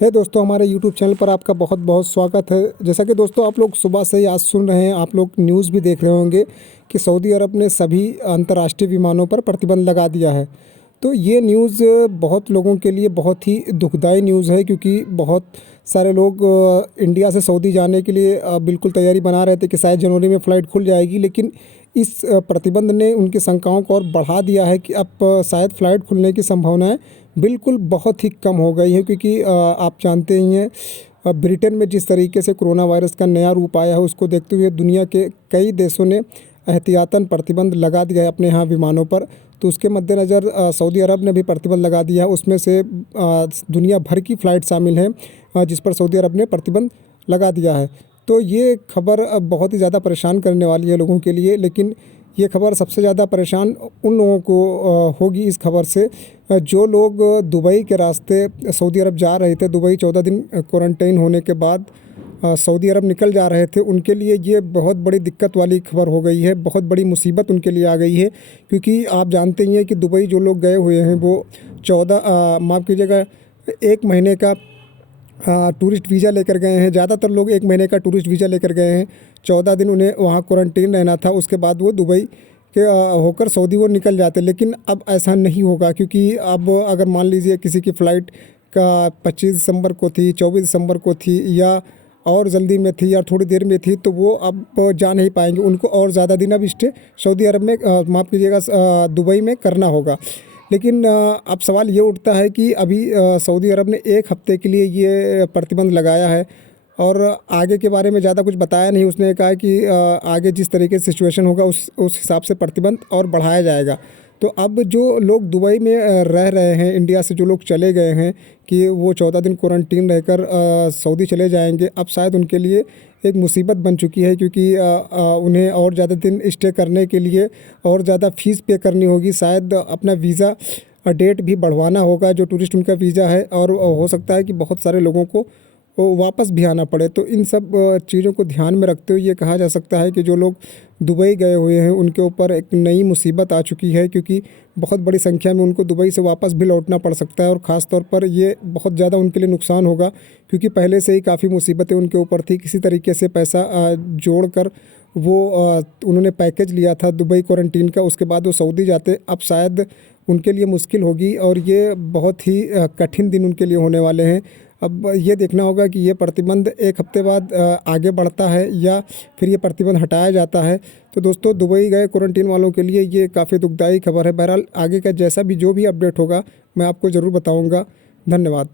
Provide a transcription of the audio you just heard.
है दोस्तों, हमारे YouTube चैनल पर आपका बहुत बहुत स्वागत है। जैसा कि दोस्तों आप लोग सुबह से ही आज सुन रहे हैं, आप लोग न्यूज़ भी देख रहे होंगे कि सऊदी अरब ने सभी अंतर्राष्ट्रीय विमानों पर प्रतिबंध लगा दिया है। तो ये न्यूज़ बहुत लोगों के लिए बहुत ही दुखदाई न्यूज़ है, क्योंकि बहुत सारे लोग इंडिया से सऊदी जाने के लिए बिल्कुल तैयारी बना रहे थे कि शायद जनवरी में फ़्लाइट खुल जाएगी। लेकिन इस प्रतिबंध ने उनकी शंकाओं को और बढ़ा दिया है कि अब शायद फ़्लाइट खुलने की संभावनाएं बिल्कुल बहुत ही कम हो गई है, क्योंकि आप जानते ही हैं ब्रिटेन में जिस तरीके से कोरोना वायरस का नया रूप आया है, उसको देखते हुए दुनिया के कई देशों ने एहतियातन प्रतिबंध लगा दिया है अपने यहाँ विमानों पर। तो उसके मद्देनज़र सऊदी अरब ने भी प्रतिबंध लगा दिया है। उसमें से दुनिया भर की फ़्लाइट शामिल हैं जिस पर सऊदी अरब ने प्रतिबंध लगा दिया है। तो ये खबर बहुत ही ज़्यादा परेशान करने वाली है लोगों के लिए। लेकिन ये खबर सबसे ज़्यादा परेशान उन लोगों को होगी इस खबर से जो लोग दुबई के रास्ते सऊदी अरब जा रहे थे। दुबई 14 दिन क्वारंटाइन होने के बाद सऊदी अरब निकल जा रहे थे, उनके लिए ये बहुत बड़ी दिक्कत वाली खबर हो गई है। बहुत बड़ी मुसीबत उनके लिए आ गई है, क्योंकि आप जानते ही हैं कि दुबई जो लोग गए हुए हैं वो 14 माफ़ कीजिएगा 1 महीने का टूरिस्ट वीज़ा लेकर गए हैं। ज़्यादातर लोग 1 महीने का टूरिस्ट वीज़ा लेकर गए हैं। 14 दिन उन्हें वहाँ क्वारंटीन रहना था, उसके बाद वो दुबई के होकर सऊदी वो निकल जाते। लेकिन अब ऐसा नहीं होगा, क्योंकि अब अगर मान लीजिए किसी की फ़्लाइट का 25 दिसंबर को थी, 24 दिसंबर को थी, या और जल्दी में थी या थोड़ी देर में थी, तो वो अब जा नहीं पाएंगे। उनको और ज़्यादा दिन अब स्टे सऊदी अरब में माफ़ कीजिएगा दुबई में करना होगा। लेकिन अब सवाल ये उठता है कि अभी सऊदी अरब ने 1 हफ़्ते के लिए ये प्रतिबंध लगाया है और आगे के बारे में ज़्यादा कुछ बताया नहीं। उसने कहा है कि आगे जिस तरीके से सिचुएशन होगा उस हिसाब से प्रतिबंध और बढ़ाया जाएगा। तो अब जो लोग दुबई में रह रहे हैं, इंडिया से जो लोग चले गए हैं कि वो 14 दिन क्वारंटीन रहकर सऊदी चले जाएंगे, अब शायद उनके लिए एक मुसीबत बन चुकी है, क्योंकि उन्हें और ज़्यादा दिन स्टे करने के लिए और ज़्यादा फ़ीस पे करनी होगी। शायद अपना वीज़ा डेट भी बढ़वाना होगा, जो टूरिस्ट उनका वीज़ा है, और हो सकता है कि बहुत सारे लोगों को वो वापस भी आना पड़े। तो इन सब चीज़ों को ध्यान में रखते हुए ये कहा जा सकता है कि जो लोग दुबई गए हुए हैं उनके ऊपर एक नई मुसीबत आ चुकी है, क्योंकि बहुत बड़ी संख्या में उनको दुबई से वापस भी लौटना पड़ सकता है। और ख़ास तौर पर ये बहुत ज़्यादा उनके लिए नुकसान होगा, क्योंकि पहले से ही काफ़ी मुसीबतें उनके ऊपर थी। किसी तरीके से पैसा जोड़ कर वो उन्होंने पैकेज लिया था दुबई क्वारंटीन का, उसके बाद वो सऊदी जाते। अब शायद उनके लिए मुश्किल होगी और ये बहुत ही कठिन दिन उनके लिए होने वाले हैं। अब ये देखना होगा कि ये प्रतिबंध 1 हफ़्ते बाद आगे बढ़ता है या फिर ये प्रतिबंध हटाया जाता है। तो दोस्तों, दुबई गए क्वारंटीन वालों के लिए ये काफ़ी दुखदाई खबर है। बहरहाल आगे का जैसा भी जो भी अपडेट होगा मैं आपको ज़रूर बताऊंगा। धन्यवाद।